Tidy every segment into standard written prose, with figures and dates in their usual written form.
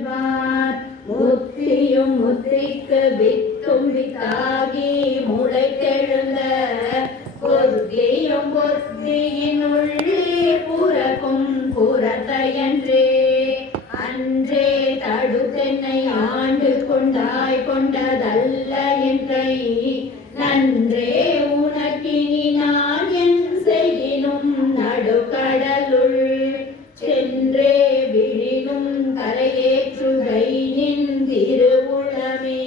செல்வார். முத்தியும் முத்திக்கு வித்தும் வித்தாகி முளைத்தெழுந்த பொத்தியும் பொத்தியின் உள்ளே புறக்கும் புறத்தையன்றே. அன்றே தடுத்தென்னை ஆண்டு கொண்டாய் கொண்டதல்ல என்றை நன்றே உனக்கினி நான் என் செய்யினும் நடுக்கடலுள் சென்றே விழினும் கரையேற்றுகை நின் திருவுளமே.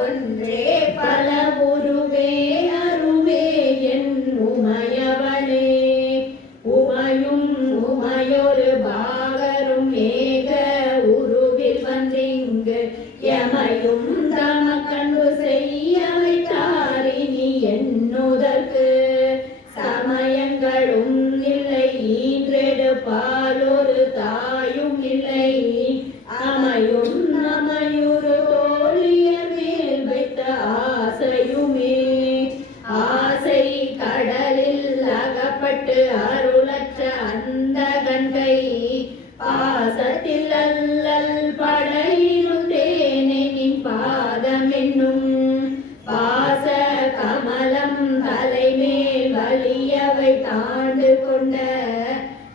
ஒன்றே பல உருவே அருவே என் உமையவளே. உமையும் உமையொரு பாகரும் மேக உருவில் வந்திங்கு எமையும் தமக்கன்பு செய்ய வைத்தாரினி என்னுதற்கு. சமயங்களும் இல்லை ஈன்றெடுப்பாலொரு தாயும் இல்லை அமையும் அமையுறு தோழியர் மேல் வைத்த ஆசையுமே. ஆசை கடலில் அகப்பட்டு அருளற்ற அந்த கண்கை பாசத்தில் அல்லல் படையிருந்தேனே நின் பாதமென்னும் பாச கமலம் தலைமேல் வலியவை தாண்டு கொண்ட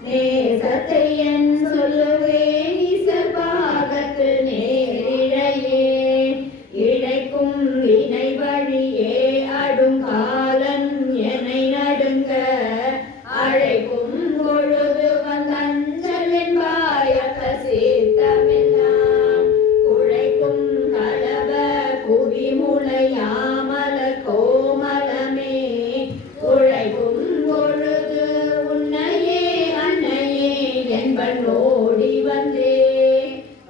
நேசத்தை என் சொல்லுவேன் இசைபாகத்து நேரிழையே. இழைக்கும் வினை வழியே அடும் காலன் என்னை நடுங்க அழைக்கும் பொழுது வந்தஞ்சல் என்பாயத்த சீர்த்தமெல்லாம் குழைக்கும் கலவ குவிமுளையாமல கோமலமே. உழைக்கும் பொழுது உன்னையே அன்னையே என்பன் ஓடி வந்தே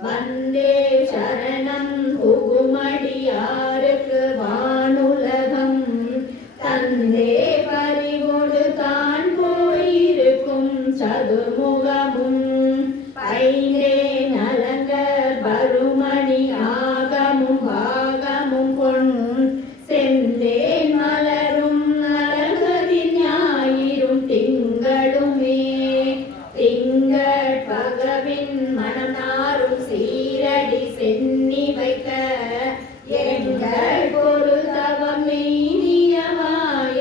வந்தே சரணம் புகுமடியாருக்கு வானுலகம் தந்தே பறிவோடு தான் போயிருக்கும் சதுர்முகமும் பைந்தே நலங்கர் பருமணி ஆகமும் பாகமும் பொன் செந்தேன் மலரும் நலங்கரின் ஞாயிறும் திங்களுமே. திங்கள் பகவின் மணநாரும் சீரடி சென்னி வைக்க எங்கள் பொருள் தவம் மெய்நியமா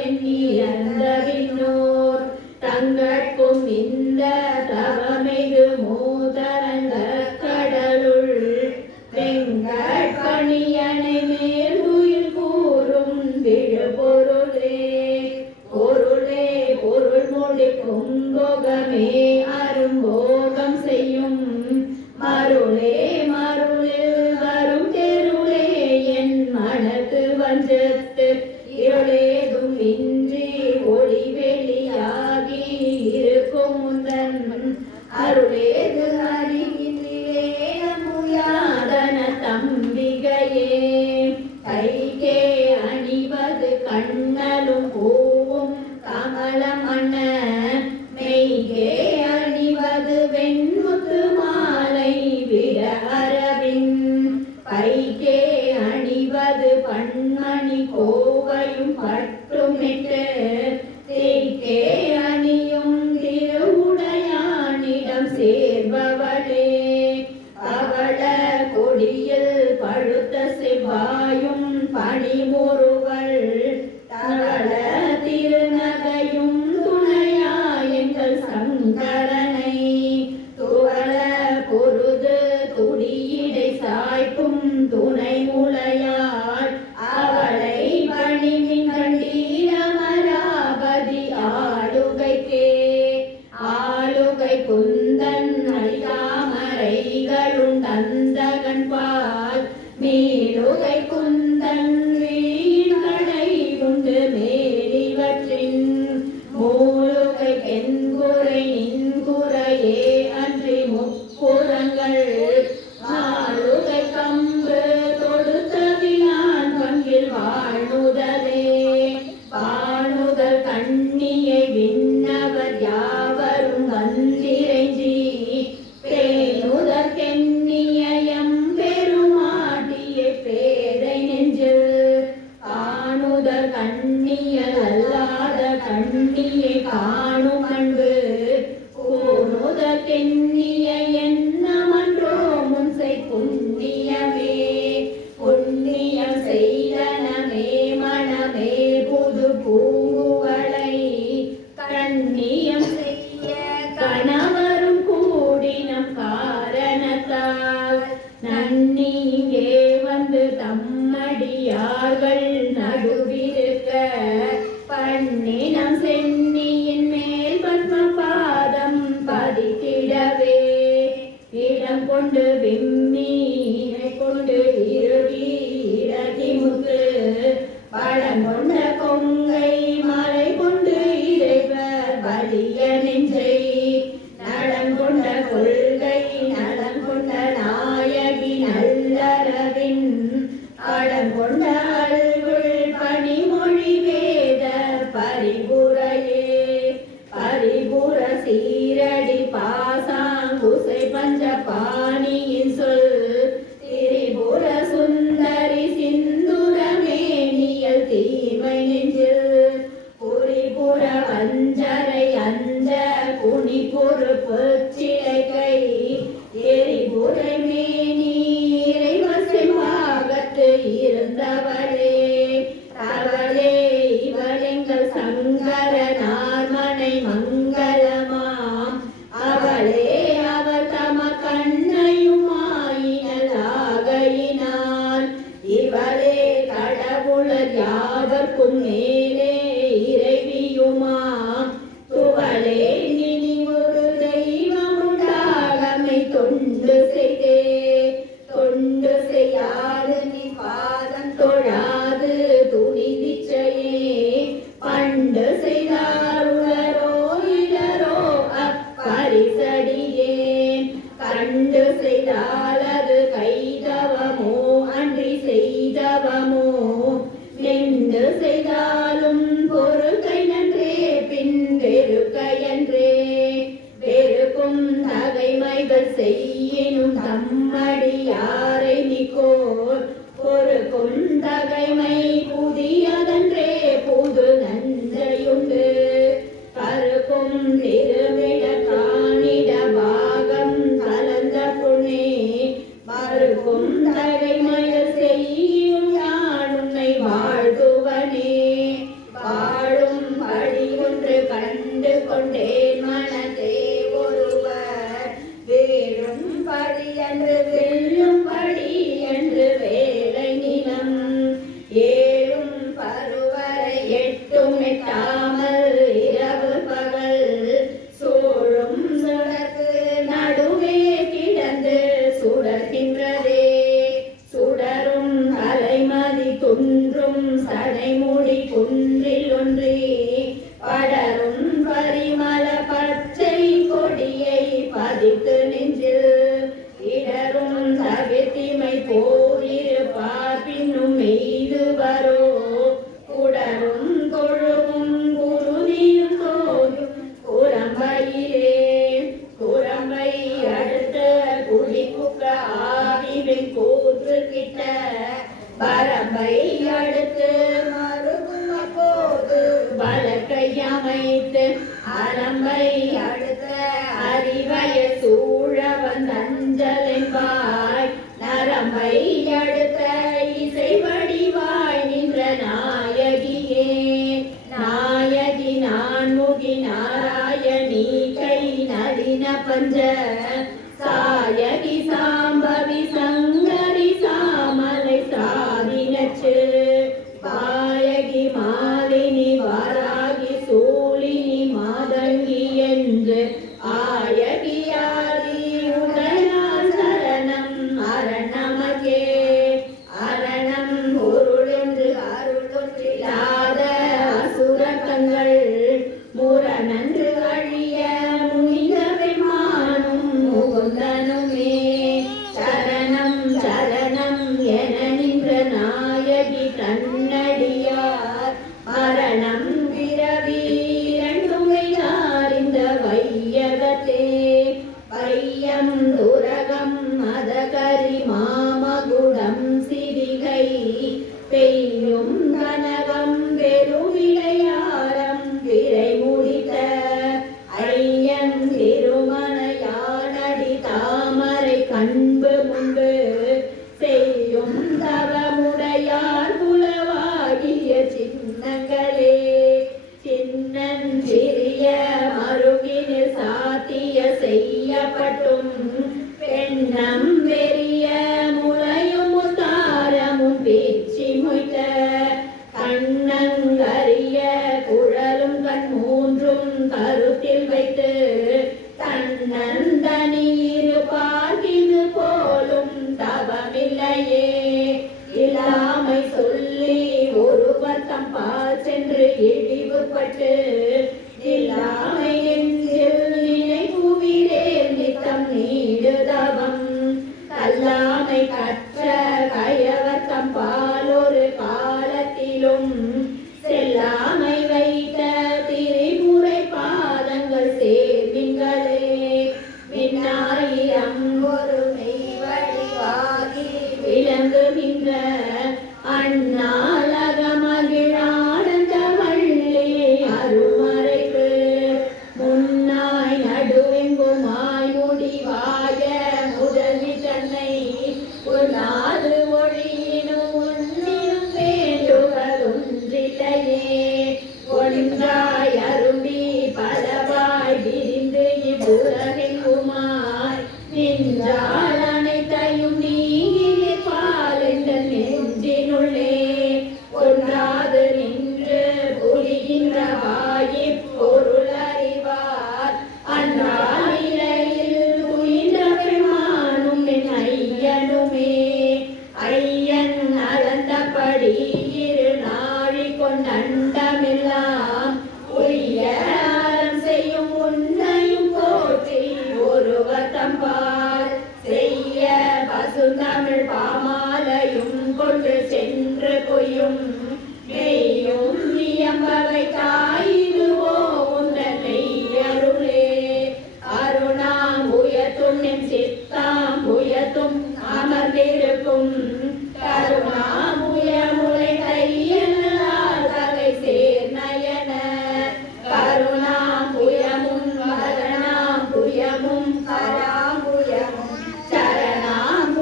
எண்ணி அந்தவினோர் தங்கட்கும் இந்த தவமிகு மோதரங்க கடலுள் வெங்கட் பணியனை மேல் உயிர் கூறும் விழு பொருளே. பொருளே பொருள் மொழிக்கும் போகமே அரும்போகம் செய்யும் மருளே மருளில் வரும் தெருளே என் மனத்து வஞ்சத்து இருளேதும் இன்றி ஒளி வெளியாகி இருக்கும் முந்தன் அருளேது அறிகின்றேன் முயாதன தம்பிகையே. கைகே அணிவது கண்ணலும் பூவும் கமலம் அண்ண மெய்கே அணிவது வெண்முத்து மாலை விட அரவின் பைகே அணிவது பன்மணி கோவையும் பட்டும் இட்டு தீக்கே அணியும் திருவுடையானிடம் சேர்பவளே. அவள கொடியில் பழுத்த செவ்வாயும் பனிமுறுவள் தவள திருநகையும் துணையா எங்கள் சங்கரனை துவள பொருது துடியிடை சாய்க்கும் துணை முளையாள் அவளை பணிமின் கண்டீரமராபதி ஆளுகைக்கே. ஆளுகை குந்தன் அழிதாமரைகளும் தந்தகன் பால் மீளுகை குந்தன் வீண்களை உண்டு மேலிவற்றின் மூலுகை பெண்குறை நின்குறையே அன்றி முப்புறங்கள் மாளுகை கம்பு தொடுத்தவினான் பங்கில் வாழ்நுதலே. வானுதல் கண்ணியை விண்ணவர் யாவரும் வந்திரைஞ்சி பேணுதற் கெண்ணியம் பெருமாட்டியை பேரை அடியார்கள் நடுவிருக்க பண்ணினம் சென்னியின் மேல் பத்ம பாதம் பதித்திடவே இடம் கொண்டு விம்மீனை கொண்டு இருவீடதிமுத்து படம் கொண்ட கொங்கை மலை கொண்டு இறைவர் வலிய நெஞ்சை நடம் கொண்ட கொள்கை நலம் கொண்ட நாயகி நல்லறவின் அடம் கொண்ட அல்குள் பணிமொழி வேத பரிபுரையே பரிபுர சீரடி பாசாங்குசை பஞ்ச பாணியின் சொல் திரிபுர சுந்தரி சிந்துரமேனியல் தீமை நெஞ்சில் புரிபுர வஞ்சரை அஞ்ச குனி பொறுப்பு சிலைகை எரிபுரை மேனி இறைவசமாகத்து இருந்தவளே அவளே இவளெங்கள் சங்கர நார்மனை மங்களமாம் அவளே அவர் தம கண்ணையுமாயினலாகையினால் இவளே கடவுளர் யாவர்க்கும் மேலே இறைவியுமாம் துவளே நினைவொரு தெய்வமுண்டாகமை தொண்டு செய்தே தொண்டு செய்யாது நீ பாதம் தொழாது துணிதிச்சையே பண்டு செய்தார் உளரோ இளரோ அப்பரிசடியே கண்டு செய்தால் அது கைதவமோ அன்றி செய்தவமோ நின்று செய்தாலும் பொறுக்கை நன்றே பின் வெறுக்கையன்றே வெறுக்கும் தகைமைகள் செய்யினும் தம்மடியாரை நிக்கோர் பொறுக்கும் தகைமை புதியதன்றே புது நஞ்சையுண்டு பருக்கும் திருவிட காணிட பாகம் கலந்த புனே மறுக்கும் தகைமைகள் செய்யும் யான் உன்னை வாழ்த்துவனே வாழும் படி ஒன்று கண்டு கொண்டேன் மனதே ஒருவர் வேடும் படி என்று வெல்லும் படி என்று வேலை நிலம் ஏழும் பருவரை எட்டும் எட்டாமல் இரவு பகல் சூழும் சுடக்கு நடுவே கிடந்து சுடர்கின்றதே சுடரும் தலைமதி துன்றும் சடைமுடி குன்றில் ஒன்றி படரும் பரிமள பச்சை கொடியை பதித்து நெஞ்சில் இடரும் தவிர்த்திமை போரிரு பார்ப்பினும் எய்துவரோ உடரும் தொழுவும் குருதியும் தோயும் குரம்பையிலே குரம்பை அடுத்த குடிக்குக்க ஆவிவின் கூற்று கிட்ட பரம்பை அடுத்து மறுகும் அப்போது வழக்கை அமைத்து அரம்பை அடுத்த அறிவய சூழ வந்தஞ்சலென்பாய் நரம்பை அடுத்த இசை வடிவாய் நின்ற நாயகியே நாயகி நான்முகி நாராயணி கை நளின பஞ்ச சாயகி சாம்பவி சங்கரி சாமலை சாதினச்சு வாயகி மாலினி வாராகி சூலினி மாதங்கி என்று ஆயகியாதி உடையார் சரணம் அரணமகே அரணம் பொருள் என்று அருளொன்றில்லாத அசுரக்கங்கள் முரணன்று அழிய முனிதவை மானும் முகுந்தனுமே சரணம் சரணம் என நின்ற நாயகி தன்னடியார் மரணம் பிறவி இரண்டுமையார் இந்த வையகத்தே பையம் துரகம் மதகரி மாமகுடம் சிவிகை பெய்யும் கனகம் பெருவிளையாரம் விரை முடித்த ஐயன் திருமணையானடி தாமரை கண்பு முன்பு செய்யும் தவமுடையார் புலவாகிய சின்னங்களே சின்னன் சிறிய மருகினில் சாத்திய செய்யப்பட்டும் பெண்ணம் பெரிய முளையும் முத்தாரமும் பேச்சி என்றால் அனைத்தையும் நீங்கிய பாலெங்கள் நெஞ்சினுள்ளே ஒன்றாது நின்று புரிகின்ற வாயிற் பொருள் அறிவார் அன்றால் இலையில் துயின்ற பெருமானும் என் ஐயனுமே. ஐயன் அளந்தபடி இரு நாழி கொண்டண்டமெல்லாம் உரிய அறம் செய்யும் உன்னையும் போற்றி ஒருவர் தம்பால் செய்ய பசுந்தமிழ் பாமாலையும் கொண்டு சென்று பொய்யும் மெய்யும் இயம்பவை தாயிதுவோ உந்தன் மெய்யருளே. அருணாம் உயத்துண்ணின் சித்தாம் உயத்தும் அமர்ந்திருக்கும் கருணாமுயமுலை கையெல்லாம் தலை சேர்நயன கருணாமுயமும் வரணாமுயமும் கராமுயமும் சரணாமுயமும்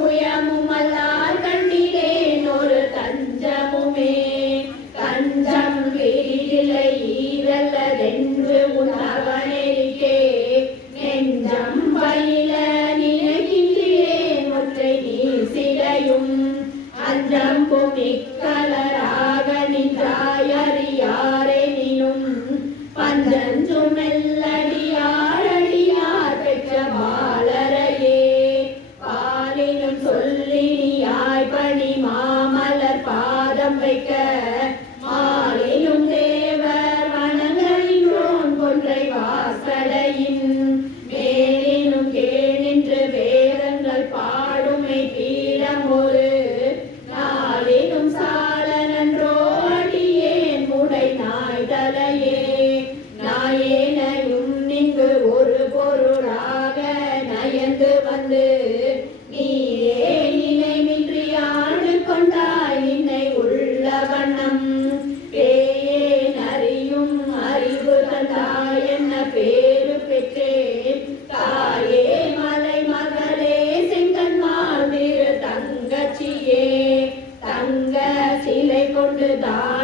அல்லால் கண்டிலேன் ஒரு தஞ்சமுமே. தஞ்சம் பிரிதில்லை ஈரல்லதென்று உணவனெறிக்கே நெஞ்சம் பயில நினைக்கின்றேன் ஒற்றை நீர் சிலையும் அஞ்சம்பும் நிக்கலராக நின்றாயறியாரெனினும் பஞ்சஞ்சும் மெல்லடியாரடியார் பெற்ற பாலரையே. பாலினும் சொல்லினியாய் பணி மாமலர் பாதம் வைக்க மாலினும் தேவர் வனங்களின்றோன் கொன்றை வாசடையின் மேலினும் கேணின்று வேதங்கள் பாடுமை பீடம் ஒரு நாளினும் சால நன்றோ அடியேன் முடை நாய் தலையே. நாயேனையும் நின்று ஒரு பொருளாக நயந்து வந்து நீயே நினைவின்றி ஆண்டு கொண்டாய் நின்னை உள்ள வண்ணம் பேயேன் அறியும் அறிவு தந்தாய் என்ன பேரு பெற்றேன் தாயே மலை மகளே செங்கன்மால் திரு தங்கச்சியே. தங்க சிலை கொண்டு தான்